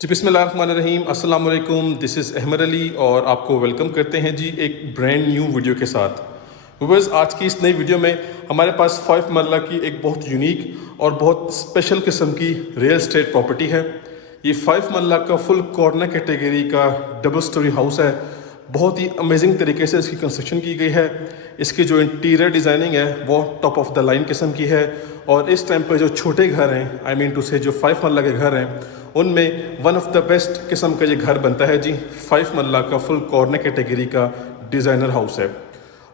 जी बिस्मिल्लाहिर्रहमानिर्रहीम अस्सलाम वालेकुम। दिस इज़ अहमद अली और आपको वेलकम करते हैं जी एक ब्रांड न्यू वीडियो के साथ। व्यूअर्स, आज की इस नई वीडियो में हमारे पास 5 मरला की एक बहुत यूनिक और बहुत स्पेशल किस्म की रियल एस्टेट प्रॉपर्टी है। ये 5 मरला का फुल कॉर्नर कैटेगरी का डबल स्टोरी हाउस है। बहुत ही अमेजिंग तरीके से इसकी कंस्ट्रक्शन की गई है। इसकी जो इंटीरियर डिज़ाइनिंग है वो टॉप ऑफ द लाइन किस्म की है और इस टाइम पर जो छोटे घर हैं, आई मीन टू से जो 5 मरला के घर हैं, उनमें वन ऑफ द बेस्ट किस्म का ये घर बनता है जी। 5 मरला का फुल कॉर्नर कैटेगरी का डिज़ाइनर हाउस है।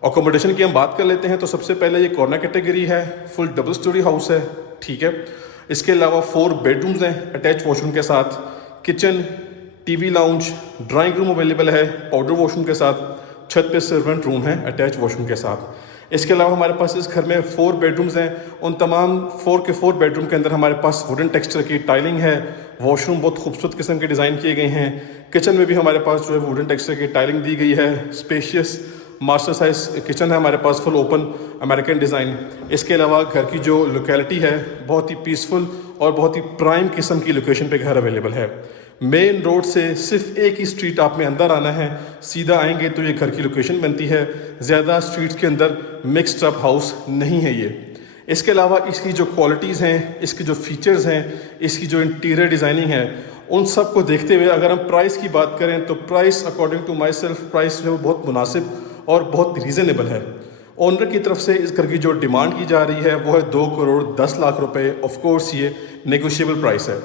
अकोमोडेशन की हम बात कर लेते हैं तो सबसे पहले ये कॉर्नर कैटेगरी है, फुल डबल स्टोरी हाउस है, ठीक है। इसके अलावा 4 बेडरूम्स हैं अटैच वॉशरूम के साथ, kitchen, TV lounge, drawing room available है पाउडर वॉशरूम के साथ, छत पे सर्वेंट रूम है अटैच वॉशरूम के साथ। इसके अलावा हमारे पास इस घर में 4 बेडरूम्स हैं। उन तमाम 4 के 4 बेडरूम के अंदर हमारे पास वुडन टेक्सचर की टाइलिंग है। वॉशरूम बहुत खूबसूरत किस्म के डिज़ाइन किए गए हैं। किचन में भी हमारे पास जो है वुडन टेक्सचर की टाइलिंग दी गई है। स्पेशियस मास्टर साइज किचन है हमारे पास, फुल ओपन अमेरिकन डिज़ाइन। इसके अलावा घर की जो लोकेलिटी है बहुत ही पीसफुल और बहुत ही प्राइम किस्म की लोकेशन पे घर अवेलेबल है। मेन रोड से सिर्फ एक ही स्ट्रीट आप में अंदर आना है, सीधा आएंगे तो ये घर की लोकेशन बनती है। ज़्यादा स्ट्रीट्स के अंदर मिक्सड अप हाउस नहीं है ये। इसके अलावा इसकी जो क्वालिटीज़ हैं, इसकी जो फीचर्स हैं, इसकी जो इंटीरियर डिज़ाइनिंग है, उन सब को देखते हुए अगर हम प्राइस की बात करें तो price according to myself price जो है वो बहुत मुनासिब और बहुत रीज़नेबल है। ओनर की तरफ से इस घर की जो डिमांड की जा रही है वो है 2 करोड़ 10 लाख रुपए। ऑफ कोर्स ये नेगोशिएबल प्राइस है।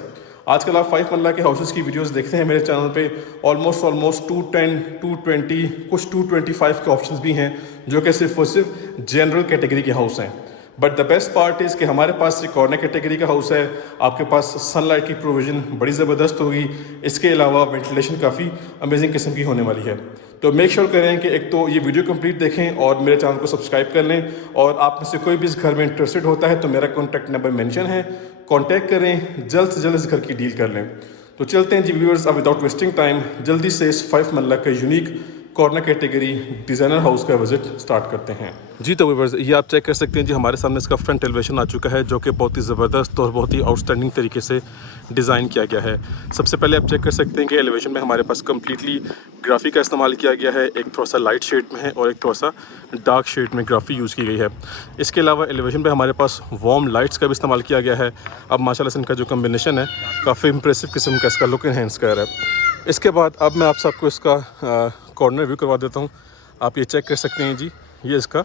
आजकल आप 5 मरला के हाउसेस की वीडियोस देखते हैं मेरे चैनल पे, ऑलमोस्ट 210, 220, कुछ 225 के ऑप्शंस भी हैं जो कि सिर्फ और सिर्फ जनरल कैटेगरी के हाउस हैं। But the best part is कि हमारे पास ये कॉर्नर कैटेगरी का हाउस है। आपके पास सनलाइट की प्रोविज़न बड़ी ज़बरदस्त होगी। इसके अलावा वेंटिलेशन काफ़ी अमेजिंग किस्म की होने वाली है। तो मेक श्योर करें कि एक तो ये वीडियो कंप्लीट देखें और मेरे चैनल को सब्सक्राइब कर लें। और आप में से कोई भी इस घर में इंटरेस्टेड होता है तो मेरा कॉन्टैक्ट नंबर मेंशन है, कॉन्टैक्ट करें, जल्द से जल्द इस घर की डील कर लें। तो चलते हैं जी व्यूअर्स, अब विदाउट वेस्टिंग टाइम जल्दी से इस 5 मरला का unique corner category designer house का विजिट स्टार्ट करते हैं जी। तो व्यूअर्स, ये आप चेक कर सकते हैं जी, हमारे सामने इसका फ्रंट एलिवेशन आ चुका है जो कि बहुत ही ज़बरदस्त और बहुत ही आउटस्टैंडिंग तरीके से डिज़ाइन किया गया है। सबसे पहले आप चेक कर सकते हैं कि एलिवेशन में हमारे पास कम्प्लीटली ग्राफी का इस्तेमाल किया गया है। एक थोड़ा सा लाइट शेड में है और एक थोड़ा सा डार्क शेड में ग्राफी यूज़ की गई है। इसके अलावा एलिवेशन पे हमारे पास वार्म लाइट्स का भी इस्तेमाल किया गया है। अब माशाल्लाह से इनका जो कम्बिनेशन है काफ़ी इंप्रेसिव किस्म का इसका लुक इन्हेंस कर रहा है। इसके बाद अब मैं आप सबको इसका कॉर्नर व्यू करवा देता हूँ। आप ये चेक कर सकते हैं जी, ये इसका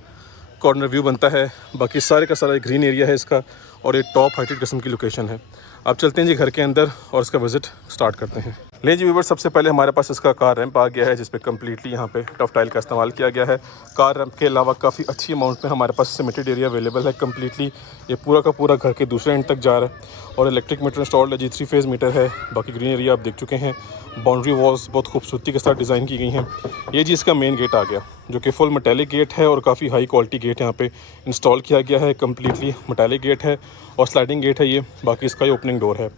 कॉर्नर व्यू बनता है। बाकी सारे का सारा ग्रीन एरिया है इसका और ये टॉप हाइटेड किस्म की लोकेशन है। अब चलते हैं जी घर के अंदर और इसका विज़िट स्टार्ट करते हैं। ले जी व्यूअर्स, सबसे पहले हमारे पास इसका कार रैंप आ गया है जिस पे कम्प्लीटली यहाँ पे टफ टाइल का इस्तेमाल किया गया है। कार रैंप के अलावा काफ़ी अच्छी अमाउंट में हमारे पास सिमेंटेड एरिया अवेलेबल है। कम्प्लीटली ये पूरा का पूरा घर के दूसरे एंड तक जा रहा है और इलेक्ट्रिक मीटर इंस्टॉल्ड है जी, 3 फेज़ मीटर है। बाकी ग्रीन एरिया आप देख चुके हैं। बाउंड्री वॉल्स बहुत खूबसूरती के साथ डिज़ाइन की गई हैं। ये जी इसका मेन गेट आ गया जो कि फुल मेटालिक गेट है और काफ़ी हाई क्वालिटी गेट यहाँ पे इंस्टॉल किया गया है। कम्प्लीटली मेटालिक गेट है और स्लाइडिंग गेट है ये। बाकी इसका ये ओपनिंग डोर है।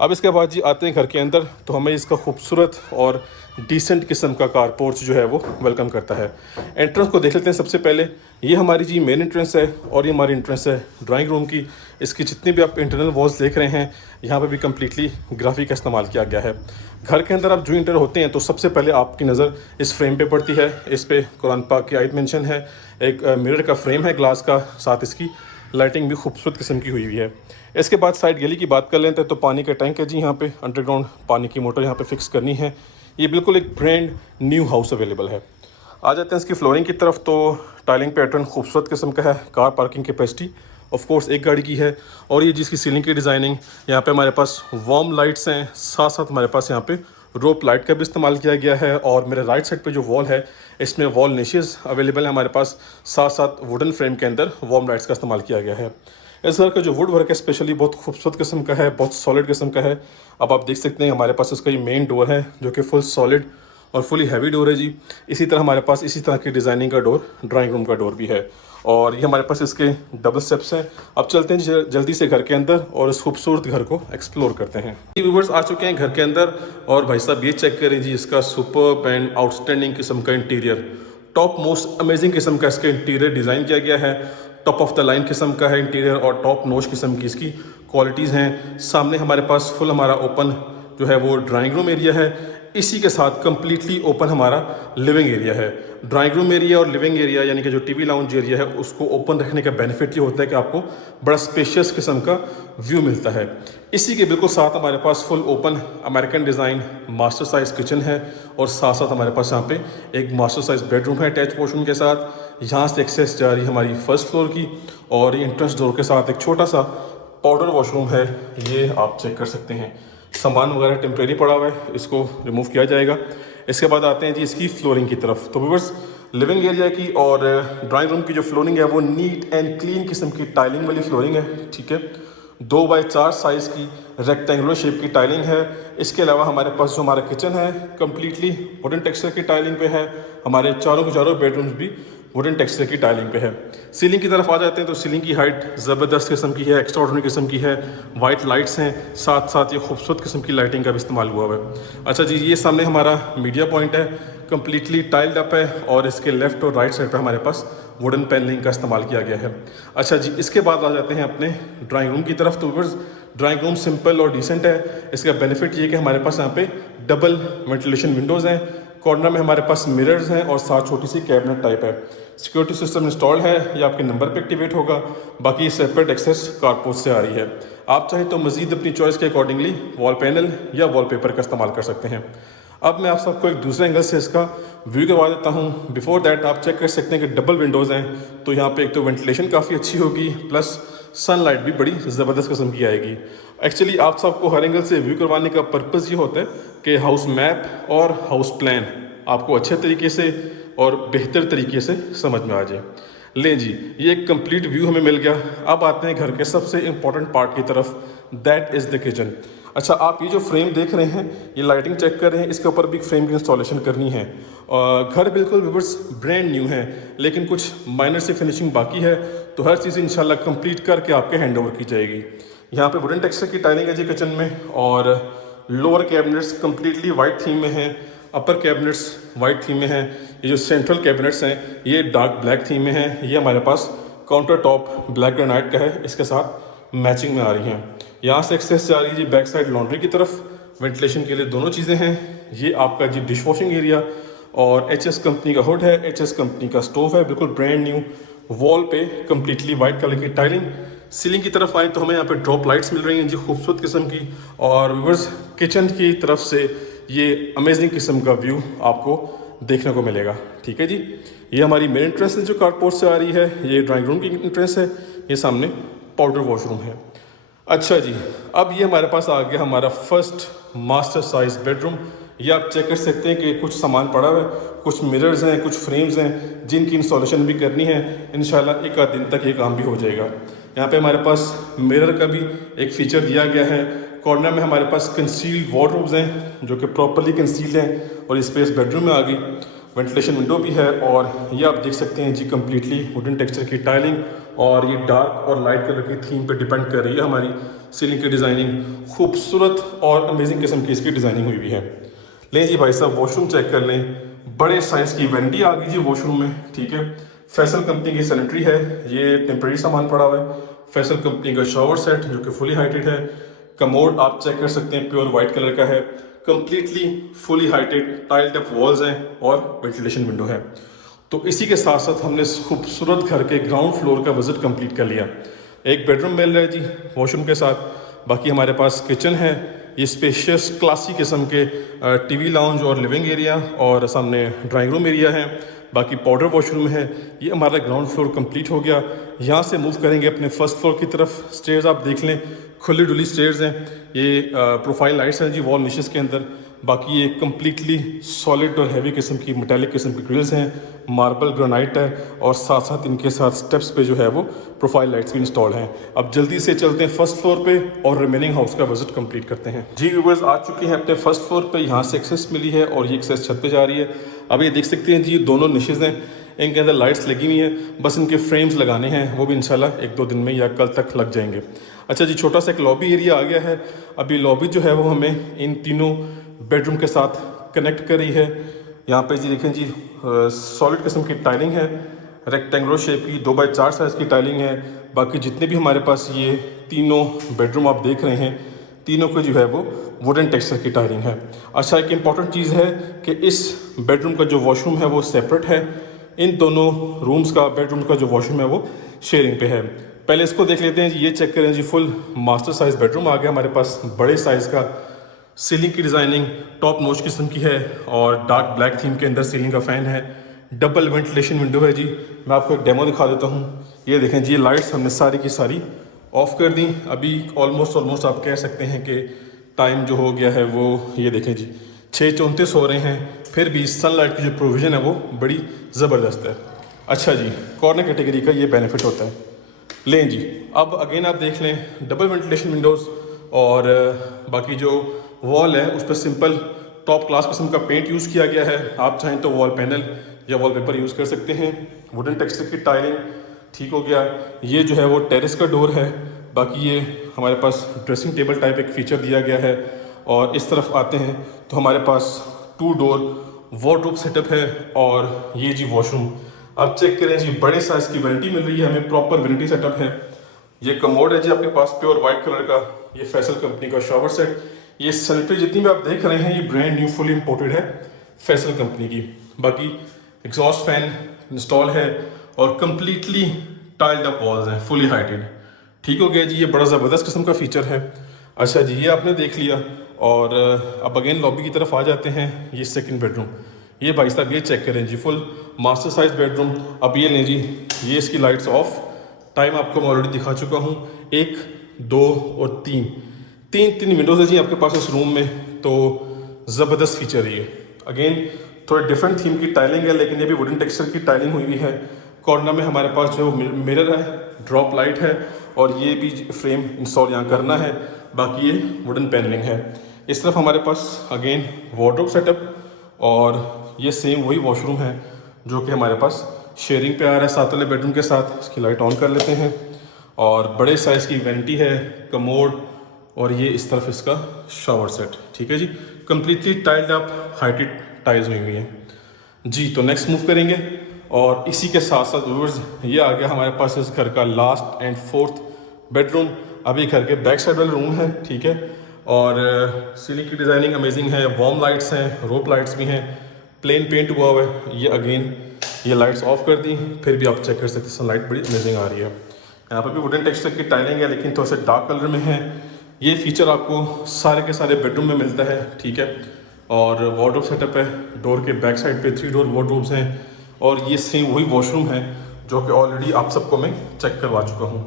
अब इसके बाद जी आते हैं घर के अंदर तो हमें इसका खूबसूरत और डिसेंट किस्म का कार पोर्च जो है वो वेलकम करता है। एंट्रेंस को देख लेते हैं। सबसे पहले ये हमारी जी मेन एंट्रेंस है और ये हमारी एंट्रेंस है ड्राइंग रूम की। इसकी जितनी भी आप इंटरनल वॉल्स देख रहे हैं यहाँ पे भी कम्प्लीटली ग्राफिक का इस्तेमाल किया गया है। घर के अंदर आप जो इंटर होते हैं तो सबसे पहले आपकी नज़र इस फ्रेम पे पड़ती है। इस पे कुरान पाक की आयत मेंशन है। एक मिरर का फ्रेम है ग्लास का, साथ इसकी लाइटिंग भी खूबसूरत किस्म की हुई है। इसके बाद साइड गली की बात कर लेते हैं तो पानी का टैंक है जी यहाँ पे, अंडरग्राउंड पानी की मोटर यहाँ पे फिक्स करनी है। ये बिल्कुल एक ब्रांड न्यू हाउस अवेलेबल है। आ जाते हैं इसकी फ्लोरिंग की तरफ तो टाइलिंग पैटर्न खूबसूरत किस्म का है। Car parking capacity of course एक गाड़ी की है। और ये जिसकी सीलिंग की डिज़ाइनिंग यहाँ पे हमारे पास वार्म लाइट्स हैं, साथ साथ हमारे पास यहाँ पे रोप लाइट का भी इस्तेमाल किया गया है। और मेरे राइट साइड पे जो वॉल है इसमें वॉल निशेज़ अवेलेबल है हमारे पास, साथ साथ वुडन फ्रेम के अंदर वार्म लाइट्स का इस्तेमाल किया गया है। इस घर का जो वुड वर्क है स्पेशली बहुत खूबसूरत किस्म का है, बहुत सॉलिड किस्म का है। अब आप देख सकते हैं हमारे पास इसका ये मेन डोर है जो कि फुल सॉलिड और फुली हैवी डोर है जी। इसी तरह हमारे पास इसी तरह की डिज़ाइनिंग का डोर ड्राइंग रूम का डोर भी है और ये हमारे पास इसके डबल स्टेप्स हैं। अब चलते हैं जल्दी से घर के अंदर और इस खूबसूरत घर को एक्सप्लोर करते हैं। व्यूवर्स आ चुके हैं घर के अंदर और भाई साहब ये चेक करें जी, इसका सुपर्ब एंड आउटस्टैंडिंग किस्म का इंटीरियर, टॉप मोस्ट अमेजिंग किस्म का इसका इंटीरियर डिज़ाइन किया गया है। टॉप ऑफ द लाइन किस्म का है इंटीरियर और टॉप नोच किस्म की इसकी क्वालिटीज़ हैं। सामने हमारे पास फुल हमारा ओपन जो है वो ड्राइंग रूम एरिया है। इसी के साथ कम्प्लीटली ओपन हमारा लिविंग एरिया है। ड्राइंग रूम एरिया और लिविंग एरिया यानी कि जो टीवी लाउंज एरिया है उसको ओपन रखने का बेनिफिट ये होता है कि आपको बड़ा स्पेशियस किस्म का व्यू मिलता है। इसी के बिल्कुल साथ हमारे पास full open American design master size kitchen है और साथ साथ हमारे पास यहाँ पे एक मास्टर साइज बेडरूम है अटैच वॉशरूम के साथ। यहाँ से एक्सेस जा रही है हमारी फर्स्ट फ्लोर की और एंट्रेंस डोर के साथ एक छोटा सा पाउडर वॉशरूम है, ये आप चेक कर सकते हैं। सामान वगैरह टेम्प्रेरी पड़ा हुआ है, इसको रिमूव किया जाएगा। इसके बाद आते हैं जी इसकी फ्लोरिंग की तरफ। तो व्यूअर्स, लिविंग एरिया की और ड्राइंग रूम की जो फ्लोरिंग है वो नीट एंड क्लीन किस्म की टाइलिंग वाली फ्लोरिंग है, ठीक है। 2x4 साइज़ की रेक्टेंगुलर शेप की टाइलिंग है। इसके अलावा हमारे पास जो हमारा किचन है कम्प्लीटली वुडन टेक्सचर की टाइलिंग पे है। हमारे चारों के चारों बेडरूम्स भी वुडन टेक्सचर की टाइलिंग पे है। सीलिंग की तरफ आ जाते हैं तो सीलिंग की हाइट ज़बरदस्त किस्म की है, एक्स्ट्राऑर्डिनरी किस्म की है। वाइट लाइट्स हैं, साथ साथ ये खूबसूरत किस्म की लाइटिंग का भी इस्तेमाल हुआ है। अच्छा जी, ये सामने हमारा मीडिया पॉइंट है, कम्प्लीटली टाइल्ड अप है और इसके लेफ्ट और राइट साइड पर हमारे पास वुडन पैनलिंग का इस्तेमाल किया गया है। अच्छा जी, इसके बाद आ जाते हैं अपने ड्राइंग रूम की तरफ। तो ड्राइंग रूम सिंपल और डिसेंट है। इसका बेनिफिट ये कि हमारे पास यहाँ पे डबल वेंटिलेशन विंडोज़ हैं, कॉर्नर में हमारे पास मिरर्स हैं और साथ छोटी सी कैबिनेट टाइप है। सिक्योरिटी सिस्टम इंस्टॉल है, ये आपके नंबर पे एक्टिवेट होगा। बाकी सेपरेट एक्सेस कारपोर्ट से आ रही है। आप चाहें तो मज़ीद अपनी चॉइस के अकॉर्डिंगली वॉल पैनल या वॉलपेपर का इस्तेमाल कर सकते हैं। अब मैं आप सबको एक दूसरे एंगल से इसका व्यू करवा देता हूँ। बिफोर दैट आप चेक कर सकते हैं कि डबल विंडोज़ हैं, तो यहाँ पे एक तो वेंटिलेशन काफ़ी अच्छी होगी, प्लस सनलाइट भी बड़ी ज़बरदस्त किस्म की आएगी। एक्चुअली आप सबको हर एंगल से व्यू करवाने का पर्पज़ ये होता है कि हाउस मैप और हाउस प्लान आपको अच्छे तरीके से और बेहतर तरीके से समझ में आ जाए। लें जी, ये एक कंप्लीट व्यू हमें मिल गया। अब आते हैं घर के सबसे इम्पॉर्टेंट पार्ट की तरफ, दैट इज़ द किचन। अच्छा, आप ये जो फ्रेम देख रहे हैं, ये लाइटिंग चेक कर रहे हैं, इसके ऊपर भी फ्रेम की इंस्टॉलेशन करनी है। घर बिल्कुल व्यूअर्स ब्रांड न्यू है, लेकिन कुछ माइनर से फिनिशिंग बाकी है, तो हर चीज़ इंशाल्लाह कंप्लीट करके आपके हैंड ओवर की जाएगी। यहाँ पे वुडन टेक्सचर की टाइलिंग है जी किचन में, और lower cabinets completely white theme में हैं, अपर कैबिनेट्स वाइट थीम में हैं। ये जो सेंट्रल कैबिनेट्स हैं ये डार्क ब्लैक थीम में हैं। ये हमारे पास काउंटर टॉप ब्लैक ग्रेनाइट का है, इसके साथ मैचिंग में आ रही हैं। यहाँ से एक्सेस जा रही है जी बैक साइड लॉन्ड्री की तरफ। वेंटिलेशन के लिए दोनों चीज़ें हैं। ये आपका जी डिश वॉशिंग एरिया और HS कंपनी का हुड है, HS कंपनी का स्टोव है, बिल्कुल ब्रांड न्यू। वॉल पे कम्प्लीटली वाइट कलर की टाइलिंग। सीलिंग की तरफ आए तो हमें यहाँ पे ड्रॉप लाइट्स मिल रही हैं जी खूबसूरत किस्म की। और व्यूअर्स, किचन की तरफ से ये अमेजिंग किस्म का व्यू आपको देखने को मिलेगा, ठीक है जी। ये हमारी मेन एंट्रेंस है जो कारपोर्ट से आ रही है। ये ड्राइंग रूम की एंट्रेंस है, ये सामने पाउडर वॉशरूम है। अच्छा जी, अब ये हमारे पास आ गया हमारा फर्स्ट मास्टर साइज बेडरूम। ये आप चेक कर सकते हैं कि कुछ सामान पड़ा हुआ है, कुछ मिरर्स हैं, कुछ फ्रेम्स हैं जिनकी इंस्टॉलेशन भी करनी है। इंशाल्लाह एक आध दिन तक ये काम भी हो जाएगा। यहाँ पे हमारे पास मिरर का भी एक फीचर दिया गया है। कॉर्नर में हमारे पास कंसील्ड वार्डरोब्स हैं जो कि प्रॉपरली कंसील्ड हैं और स्पेस बेडरूम में आ गई। वेंटिलेशन विंडो भी है और ये आप देख सकते हैं जी कम्प्लीटली वुडन टेक्सचर की टाइलिंग, और ये डार्क और लाइट कलर की थीम पे डिपेंड कर रही है हमारी सीलिंग की डिज़ाइनिंग। खूबसूरत और अमेजिंग किस्म की इसकी डिज़ाइनिंग हुई हुई है। लें जी भाई साहब, वॉशरूम चेक कर लें। बड़े साइज़ की वेंटी आ गई जी वॉशरूम में, ठीक है। फैसल कंपनी की सैनिटरी है, ये टेम्प्रेरी सामान पड़ा हुआ है। फैसल कंपनी का शावर सेट जो कि फुली हाइटेड है। कमोड आप चेक कर सकते हैं, प्योर वाइट कलर का है, completely fully heighted tiled up walls हैं और वेंटिलेशन विंडो है। तो इसी के साथ साथ हमने इस खूबसूरत घर के ग्राउंड फ्लोर का विजिट कंप्लीट कर लिया। एक बेडरूम मिल रहा है जी वॉशरूम के साथ। बाकी हमारे पास किचन है, ये स्पेशियस क्लासी किस्म के टीवी लाउंज और लिविंग एरिया, और सामने ड्राइंग रूम एरिया है। बाकी पाउडर वॉशरूम है। ये हमारा ग्राउंड फ्लोर कंप्लीट हो गया। यहाँ से मूव करेंगे अपने फर्स्ट फ्लोर की तरफ। स्टेयर्स आप देख लें, खुली डुली स्टेयर्स हैं। ये प्रोफाइल लाइट्स हैं जी वॉल निशेस के अंदर। बाकी ये कम्प्लीटली सॉलिड और हैवी किस्म की मेटालिक किस्म की ग्रिल्स हैं, मार्बल ग्रेनाइट है, और साथ साथ इनके साथ स्टेप्स पे जो है वो प्रोफाइल लाइट्स भी इंस्टॉल हैं। अब जल्दी से चलते हैं फर्स्ट फ्लोर पे और रिमेनिंग हाउस का विजिट कंप्लीट करते हैं। जी व्यूअर्स, आ चुके हैं अपने फर्स्ट फ्लोर पे। यहाँ से एक्सेस मिली है और ये एक्सेस छत पे जा रही है। अब ये देख सकते हैं जी, दोनों निशेज हैं, इनके अंदर लाइट्स लगी हुई हैं, बस इनके फ्रेम्स लगाने हैं, वो भी इंशाल्लाह एक दो दिन में या कल तक लग जाएंगे। अच्छा जी, छोटा सा एक लॉबी एरिया आ गया है। अभी लॉबी जो है वो हमें इन तीनों बेडरूम के साथ कनेक्ट कर रही है। यहाँ पे जी देखें जी, सॉलिड किस्म की टाइलिंग है, रेक्टेंगुलर शेप की 2x4 साइज़ की टाइलिंग है। बाकी जितने भी हमारे पास ये तीनों बेडरूम आप देख रहे हैं, तीनों की जो है वो वुडन टेक्सचर की टाइलिंग है। अच्छा, एक इम्पॉर्टेंट चीज़ है कि इस बेडरूम का जो वॉशरूम है वो सेपरेट है। इन दोनों रूम्स का बेडरूम का जो वॉशरूम है वो शेयरिंग पे है। पहले इसको देख लेते हैं जी। ये चेक करें जी, फुल मास्टर साइज़ बेडरूम आ गया हमारे पास, बड़े साइज़ का। सीलिंग की डिज़ाइनिंग टॉप नॉच किस्म की है और डार्क ब्लैक थीम के अंदर सीलिंग का फ़ैन है। डबल वेंटिलेशन विंडो है जी। मैं आपको एक डेमो दिखा देता हूँ। ये देखें जी, लाइट्स हमने सारी की सारी ऑफ़ कर दी। अभी ऑलमोस्ट आप कह सकते हैं कि टाइम जो हो गया है वो, ये देखें जी, 6:34 हो रहे हैं, फिर भी सनलाइट की जो प्रोविज़न है वो बड़ी ज़बरदस्त है। अच्छा जी, कॉर्नर कैटेगरी का ये बेनिफिट होता है। लें जी, अब अगेन आप देख लें, डबल वेंटिलेशन विंडोज़ और बाकी जो वॉल है उस पर सिंपल टॉप क्लास किस्म का पेंट यूज़ किया गया है। आप चाहें तो वॉल पैनल या वॉलपेपर यूज़ कर सकते हैं। वुडन टेक्सचर की टाइलिंग ठीक हो गया। ये जो है वो टेरेस का डोर है। बाकी ये हमारे पास ड्रेसिंग टेबल टाइप एक फ़ीचर दिया गया है। और इस तरफ आते हैं तो हमारे पास 2 डोर वार्डरोब सेटअप है। और ये जी वॉशरूम आप चेक करें जी, बड़े साइज़ की वैनिटी मिल रही है हमें, प्रॉपर वैनिटी सेटअप है। ये कमोड है जी आपके पास प्योर वाइट कलर का। ये फैसल कंपनी का शॉवर सेट। ये सैनिटरी जितनी भी आप देख रहे हैं ये ब्रांड न्यू फुली इंपोर्टेड है फैसल कंपनी की। बाकी एग्जॉस्ट फैन इंस्टॉल है और कंप्लीटली टाइल्ड अप वॉल्स हैं, फुली हाइटेड। ठीक हो गया जी, ये बड़ा ज़बरदस्त किस्म का फीचर है। अच्छा जी, ये आपने देख लिया। और अब अगेन लॉबी की तरफ आ जाते हैं। ये सेकंड बेडरूम, ये भाई साहब ये चेक करें जी, फुल मास्टर साइज बेडरूम। अब ये लें जी, ये इसकी लाइट्स ऑफ। टाइम आपको मैं ऑलरेडी दिखा चुका हूँ। 1, 2 और 3 विंडोज़ है जी आपके पास इस रूम में। तो ज़बरदस्त फीचर है ये। अगेन थोड़े डिफरेंट थीम की टाइलिंग है, लेकिन ये भी वुडन टेक्सचर की टाइलिंग हुई हुई है। कॉर्नर में हमारे पास जो मिरर है, ड्रॉप लाइट है और ये भी फ्रेम इंस्टॉल यहाँ करना है। बाकी ये वुडन पैनलिंग है। इस तरफ हमारे पास अगेन वार्डरोब सेटअप और ये सेम वही वॉशरूम है जो कि हमारे पास शेयरिंग पे आ रहा है साथ वाले बेडरूम के साथ। इसकी लाइट ऑन कर लेते हैं। और बड़े साइज़ की वैनिटी है, कमोड और ये इस तरफ इसका शॉवर सेट। ठीक है जी, completely tiled up heighted tiles हुई हुई हैं जी। तो नेक्स्ट मूव करेंगे और इसी के साथ साथ व्यूअर्स ये आ गया हमारे पास इस घर का लास्ट एंड फोर्थ बेडरूम। अभी घर के बैक साइड वाला रूम है। ठीक है, और सीलिंग की डिज़ाइनिंग अमेजिंग है, वार्म लाइट्स हैं, रोप लाइट्स भी हैं, प्लेन पेंट हुआ हुआ है। ये अगेन ये लाइट्स ऑफ कर दी, फिर भी आप चेक कर सकते हैं सनलाइट बड़ी अमेजिंग आ रही है। यहाँ पर भी वुडन टेक्सचर की टाइलिंग है, लेकिन थोड़ा सा डार्क कलर में है। ये फीचर आपको सारे के सारे बेडरूम में मिलता है। ठीक है, और वार्डरोब सेटअप है। डोर के बैक साइड पे 3 डोर वार्डरोब्स हैं और ये सेम वही वॉशरूम है जो कि ऑलरेडी आप सबको मैं चेक करवा चुका हूँ।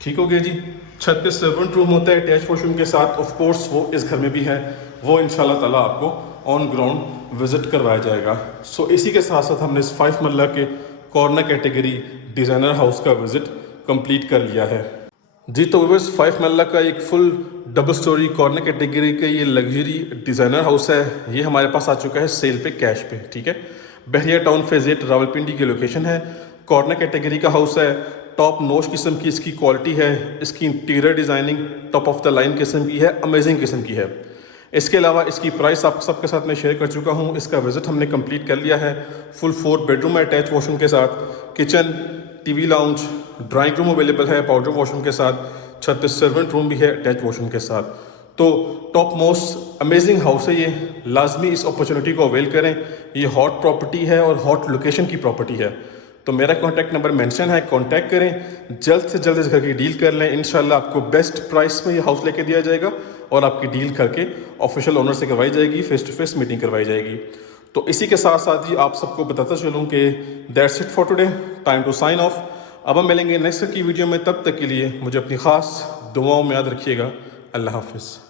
ठीक हो गया जी। छत पे सर्वेंट रूम होता है अटैच वॉशरूम के साथ। ऑफ कोर्स वो इस घर में भी है, वो इंशाल्लाह ताला आपको ऑन ग्राउंड विजिट करवाया जाएगा। सो इसी के साथ साथ हमने इस 5 मरला के कॉर्नर कैटेगरी डिज़ाइनर हाउस का विजिट कंप्लीट कर लिया है जी। तो व्यूअर्स 5 मरला का एक full double storey corner category का ये लग्जरी डिज़ाइनर हाउस है। ये हमारे पास आ चुका है सेल पे, कैश पे। ठीक है, बहरिया टाउन फेज़ 8 रावलपिंडी की लोकेशन है। कॉर्नर कैटेगरी का हाउस है। टॉप नॉच किस्म की इसकी क्वालिटी है। इसकी interior designing top of the line किस्म की है, अमेजिंग किस्म की है। इसके अलावा इसकी प्राइस आप सबके साथ मैं शेयर कर चुका हूँ। इसका विजिट हमने कंप्लीट कर लिया है। फुल 4 बेडरूम है अटैच वॉशरूम के साथ, kitchen, TV lounge, drawing room available है पाउडर वॉशरूम के साथ, छत पे सर्वेंट रूम भी है अटैच वॉशरूम के साथ। तो टॉप मोस्ट अमेजिंग हाउस है ये, लाजमी इस अपॉर्चुनिटी को अवेल करें। ये हॉट प्रॉपर्टी है और हॉट लोकेशन की प्रॉपर्टी है। तो मेरा कॉन्टैक्ट नंबर मेंशन है, कॉन्टैक्ट करें, जल्द से जल्द इस घर की डील कर लें। इंशाल्लाह आपको बेस्ट प्राइस में ये हाउस लेके दिया जाएगा और आपकी डील करके ऑफिशियल ओनर से करवाई जाएगी, फेस टू फेस मीटिंग करवाई जाएगी। तो इसी के साथ साथ ही आप सबको बताता चलूँ कि that's it for today, time to sign off. अब हम मिलेंगे नेक्स्ट की वीडियो में, तब तक के लिए मुझे अपनी ख़ास दुआओं में याद रखिएगा। अल्लाह हाफिज़।